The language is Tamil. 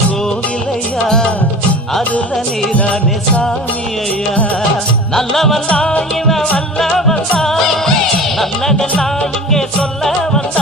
கோவில் ஐயா, அதுல நீதானே சாமி ஐயா. நல்லவன் தான் இவன் வல்லவன் தான், நல்லதெல்லாம் இங்கே சொல்ல வந்தான்.